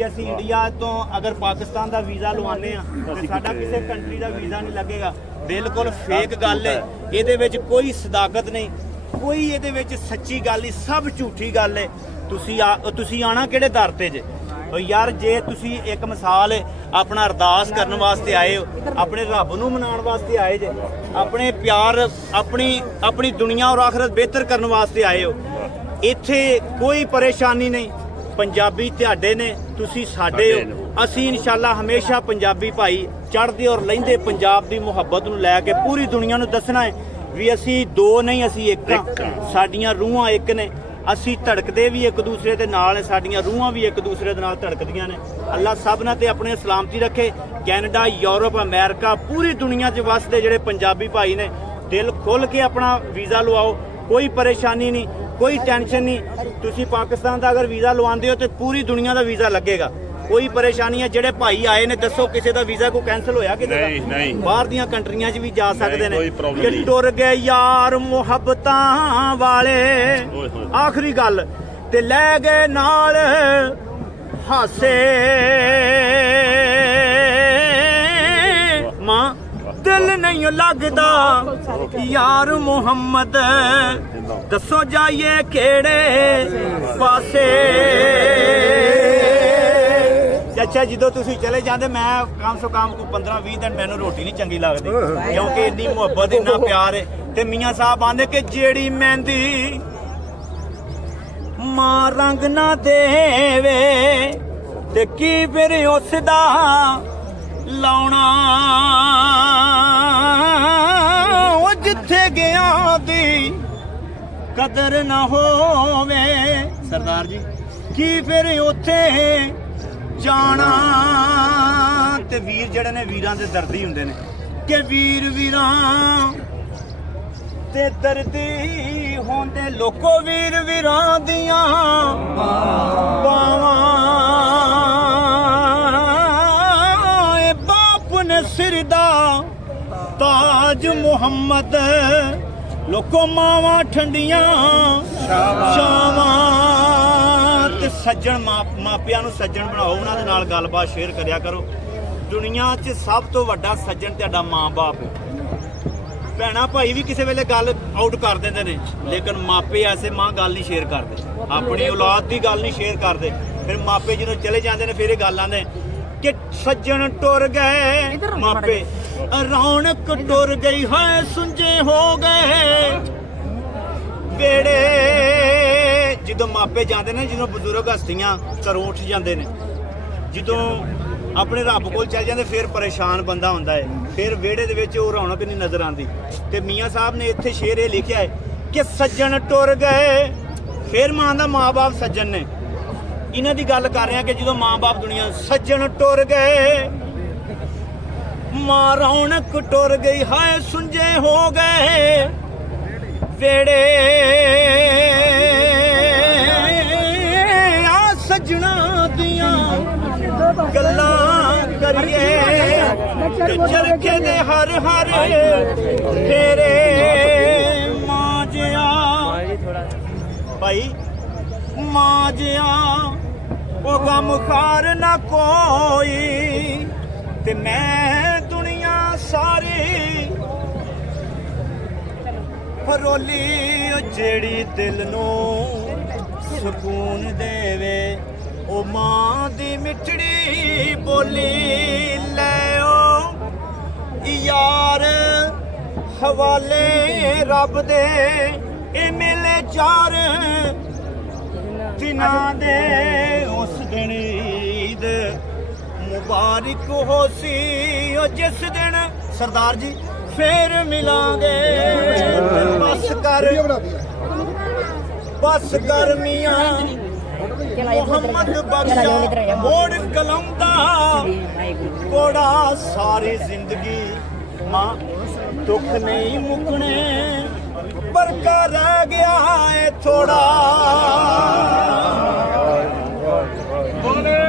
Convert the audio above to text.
ਜੇ ਅਸੀਂ ਇੰਡੀਆ ਤੋਂ ਅਗਰ ਪਾਕਿਸਤਾਨ ਦਾ ਵੀਜ਼ਾ ਲਵਾਉਂਦੇ ਆ ਤੇ ਸਾਡਾ ਕਿਸੇ ਕੰਟਰੀ ਦਾ ਵੀਜ਼ਾ ਨਹੀਂ ਲੱਗੇਗਾ ਬਿਲਕੁਲ ਫੇਕ ਗੱਲ ਹੈ ਇਹਦੇ ਵਿੱਚ ਕੋਈ ਸਦਾਕਤ ਨਹੀਂ ਕੋਈ ਇਹਦੇ ਵਿੱਚ ਸੱਚੀ ਗੱਲ ਨਹੀਂ ਸਭ ਝੂਠੀ ਗੱਲ ਹੈ ਤੁਸੀਂ ਤੁਸੀਂ ਆਣਾ ਕਿਹੜੇ ਦਰ ਤੇ ਜੇ ਉਹ ਯਾਰ ਜੇ ਤੁਸੀਂ ਇੱਕ ਮਿਸਾਲ ਆਪਣਾ ਅਰਦਾਸ ਕਰਨ ਵਾਸਤੇ ਆਏ ਹੋ ਆਪਣੇ ਰੱਬ ਨੂੰ ਮਨਾਉਣ ਵਾਸਤੇ ਆਏ ਜੇ ਆਪਣੇ ਪਿਆਰ ਆਪਣੀ ਆਪਣੀ ਦੁਨੀਆ ਔਰ ਆਖਰਤ ਬਿਹਤਰ ਕਰਨ ਵਾਸਤੇ ਆਏ ਹੋ ਇੱਥੇ ਕੋਈ ਪਰੇਸ਼ਾਨੀ ਨਹੀਂ ਪੰਜਾਬੀ ਤੁਹਾਡੇ ਨੇ ਤੁਸੀਂ ਸਾਡੇ ਅਸੀਂ ਇਨਸ਼ਾਅੱਲਾ ਹਮੇਸ਼ਾ ਪੰਜਾਬੀ ਭਾਈ ਚੜਦੇ ਔਰ ਲੈਂਦੇ ਪੰਜਾਬ ਦੀ ਮੁਹੱਬਤ ਨੂੰ ਲੈ ਕੇ ਪੂਰੀ ਦੁਨੀਆ ਨੂੰ ਦੱਸਣਾ ਹੈ ਵੀ ਅਸੀਂ ਦੋ ਨਹੀਂ ਅਸੀਂ ਇੱਕ ਹਾਂ ਸਾਡੀਆਂ ਰੂਹਾਂ ਇੱਕ ਨੇ ਅਸੀਂ ਧੜਕਦੇ ਵੀ ਇੱਕ ਦੂਸਰੇ ਦੇ ਨਾਲ ਨੇ ਸਾਡੀਆਂ ਰੂਹਾਂ ਵੀ ਇੱਕ ਦੂਸਰੇ ਦੇ ਨਾਲ ਧੜਕਦੀਆਂ ਨੇ ਅੱਲਾ ਸਭ ਨਾਲ ਤੇ ਆਪਣੇ ਸਲਾਮਤੀ ਰੱਖੇ ਕੈਨੇਡਾ ਯੂਰਪ ਅਮਰੀਕਾ ਪੂਰੀ ਦੁਨੀਆ 'ਚ ਵਸਦੇ ਜਿਹੜੇ ਪੰਜਾਬੀ ਭਾਈ ਨੇ ਦਿਲ ਖੋਲ ਕੇ ਆਪਣਾ ਵੀਜ਼ਾ ਲਵਾਓ ਕੋਈ ਪਰੇਸ਼ਾਨੀ ਨਹੀਂ ਕੋਈ ਟੈਨਸ਼ਨ ਨਹੀਂ ਤੁਸੀਂ ਪਾਕਿਸਤਾਨ ਦਾ ਅਗਰ ਵੀਜ਼ਾ ਲਵਾਉਂਦੇ ਹੋ ਤੇ ਪੂਰੀ ਦੁਨੀਆ ਦਾ ਵੀਜ਼ਾ ਲੱਗੇਗਾ ਕੋਈ ਪਰੇਸ਼ਾਨੀ ਹੈ ਜਿਹੜੇ ਭਾਈ ਆਏ ਨੇ ਦੱਸੋ ਕਿਸੇ ਦਾ ਵੀਜ਼ਾ ਕੋ ਕੈਨਸਲ ਹੋਇਆ ਕਿ ਨਹੀਂ ਨਹੀਂ ਬਾਹਰ ਦੀਆਂ ਕੰਟਰੀਆਂ 'ਚ ਵੀ ਜਾ ਸਕਦੇ ਨੇ ਕਿ ਟੁਰ ਗਏ ਯਾਰ ਮੁਹੱਬਤਾਂ ਵਾਲੇ ਆਖਰੀ ਗੱਲ ਤੇ ਲੈ ਗਏ ਨਾਲ ਹਾਸੇ ਮਾਂ ਦਿਲ ਨਹੀਂ ਲੱਗਦਾ ਯਾਰ ਮੁਹੰਮਦ ਦੱਸੋ ਜਾਈਏ ਕਿਹੜੇ ਪਾਸੇ ਅੱਛਾ ਜਦੋਂ ਤੁਸੀਂ ਚਲੇ ਜਾਂਦੇ ਮੈਂ ਕੰਮ ਸੋ ਕੰਮ ਕੋ 15 20 ਦਿਨ ਮੈਨੂੰ ਰੋਟੀ ਨਹੀਂ ਚੰਗੀ ਲੱਗਦੀ ਕਿਉਂਕਿ ਇੰਨੀ ਮੁਹੱਬਤ ਇੰਨਾ ਪਿਆਰ ਹੈ ਤੇ ਮੀਆਂ ਸਾਹਿਬ ਆਂਦੇ ਕਿ ਜਿਹੜੀ ਮਹਿੰਦੀ ਮਾਂ ਰੰਗ ਨਾ ਦੇਵੇ ਤੇ ਕੀ ਫਿਰ ਉਸ ਦਾ ਲਾਉਣਾ ਉਹ ਜਿੱਥੇ ਗਿਆ ਦੀ ਕਦਰ ਨਾ ਹੋਵੇ ਸਰਦਾਰ ਜੀ ਕੀ ਫਿਰ ਉੱਥੇ ਜਾਣਾ ਤੇ ਵੀਰ ਜਿਹੜੇ ਨੇ ਵੀਰਾਂ ਦੇ ਦਰਦੀ ਹੁੰਦੇ ਨੇ ਕਿ ਵੀਰ ਵੀਰਾਂ ਤੇ ਦਰਦੀ ਹੁੰਦੇ ਲੋਕੋ ਵੀਰ ਵੀਰਾਂ ਦੀਆਂ ਬਾਵਾਂ ਬਾਪ ਨੇ ਸਿਰ ਦਾ ਤਾਜ ਮੁਹੰਮਦ ਲੋਕੋ ਮਾਵਾਂ ਠੰਡੀਆਂ ਸ਼ਾਵਾਂ ਤੇ ਸੱਜਣ ਮਾਪਿਆਂ ਨੂੰ ਸੱਜਣ ਬਣਾਓ ਉਹਨਾਂ ਦੇ ਨਾਲ ਗੱਲਬਾਤ ਸ਼ੇਅਰ ਕਰਿਆ ਕਰੋ ਦੁਨੀਆ 'ਚ ਸਭ ਤੋਂ ਵੱਡਾ ਸੱਜਣ ਤੁਹਾਡਾ ਮਾਪਾ ਹੈ ਭੈਣਾ ਭਾਈ ਵੀ ਕਿਸੇ ਵੇਲੇ ਗੱਲ ਆਊਟ ਕਰ ਦਿੰਦੇ ਨੇ ਲੇਕਿਨ ਮਾਪੇ ਐਸੇ ਮਾਂ ਗੱਲ ਨਹੀਂ ਸ਼ੇਅਰ ਕਰਦੇ ਆਪਣੀ ਔਲਾਦ ਦੀ ਗੱਲ ਨਹੀਂ ਸ਼ੇਅਰ ਕਰਦੇ ਫਿਰ ਮਾਪੇ ਜਦੋਂ ਚਲੇ ਜਾਂਦੇ ਨੇ ਫਿਰ ਇਹ ਗੱਲ ਨੇ ਕਿ ਸੱਜਣ ਟੁਰ ਗਏ ਮਾਪੇ ਰੌਣਕ ਟੁਰ ਗਈ ਹੈ ਸੁੰਝੇ ਹੋ ਗਏ ਬੇੜੇ ਜਦੋਂ ਮਾਪੇ ਜਾਂਦੇ ਨੇ ਜਦੋਂ ਬਜ਼ੁਰਗ ਹਸਤੀਆਂ ਘਰੋਂ ਉੱਠ ਜਾਂਦੇ ਨੇ ਜਦੋਂ ਆਪਣੇ ਰੱਬ ਕੋਲ ਚੱਲ ਜਾਂਦੇ ਫਿਰ ਪਰੇਸ਼ਾਨ ਬੰਦਾ ਹੁੰਦਾ ਹੈ ਫਿਰ ਵਿਹੜੇ ਦੇ ਵਿੱਚ ਉਹ ਰੌਣਕ ਨਹੀਂ ਨਜ਼ਰ ਆਉਂਦੀ ਤੇ ਮੀਆਂ ਸਾਹਿਬ ਨੇ ਇੱਥੇ ਸ਼ੇਰ ਇਹ ਲਿਖਿਆ ਹੈ ਕਿ ਸੱਜਣ ਟੁਰ ਗਏ ਫਿਰ ਮਾਂ ਦਾ ਮਾਪੇ ਸੱਜਣ ਨੇ ਇਹਨਾਂ ਦੀ ਗੱਲ ਕਰ ਰਿਹਾ ਕਿ ਜਦੋਂ ਮਾਪੇ ਦੁਨੀਆ ਸੱਜਣ ਟੁਰ ਗਏ ਮਾਂ ਰੌਣਕ ਟੁਰ ਗਈ ਹਾਏ ਸੁੰਜੇ ਹੋ ਗਏ ਵੇੜੇ ਆ ਸਜਣਾ ਦੀਆਂ ਗੱਲਾਂ ਕਰੀਏ ਕੇ ਦੇ ਹਰ ਹਰ ਤੇਰੇ ਮਾਂ ਜਿਆ ਭਾਈ ਮਾਂ ਜਿਆ ਉਹ ਗਮ ਖਾਰ ਨਾ ਕੋਈ ਤੇ ਮੈਂ ਰੋਲੀ ਉਹ ਜਿਹੜੀ ਦਿਲ ਨੂੰ ਸਕੂਨ ਦੇਵੇ ਉਹ ਮਾਂ ਦੀ ਮਿੱਠੜੀ ਬੋਲੀ ਲੈ ਓ ਯਾਰ ਹਵਾਲੇ ਰੱਬ ਦੇ ਇਹ ਮਿਲੇ ਚਾਰ ਦਿਨਾਂ ਦੇ ਉਸ ਦਿਨ ਈਦ ਮੁਬਾਰਕ ਹੋਸੀ ਉਹ ਜਿਸ ਦਿਨ ਸਰਦਾਰ ਜੀ ਫੇਰ ਮਿਲਾਂਗੇ ਬਸ ਕਰ ਬਸ ਕਰ ਮੀਆਂ ਮੁਹੰਮਦ ਬਖਸ਼ਾ ਮੋੜ ਕਲਮ ਦਾ ਕੋੜਾ ਸਾਰੀ ਜ਼ਿੰਦਗੀ ਮਾਂ ਦੁੱਖ ਨਹੀਂ ਮੁਕਣੇ ਪਰ ਕਾ ਰਹਿ ਗਿਆ ਏ ਥੋੜਾ ਬੋਲੇ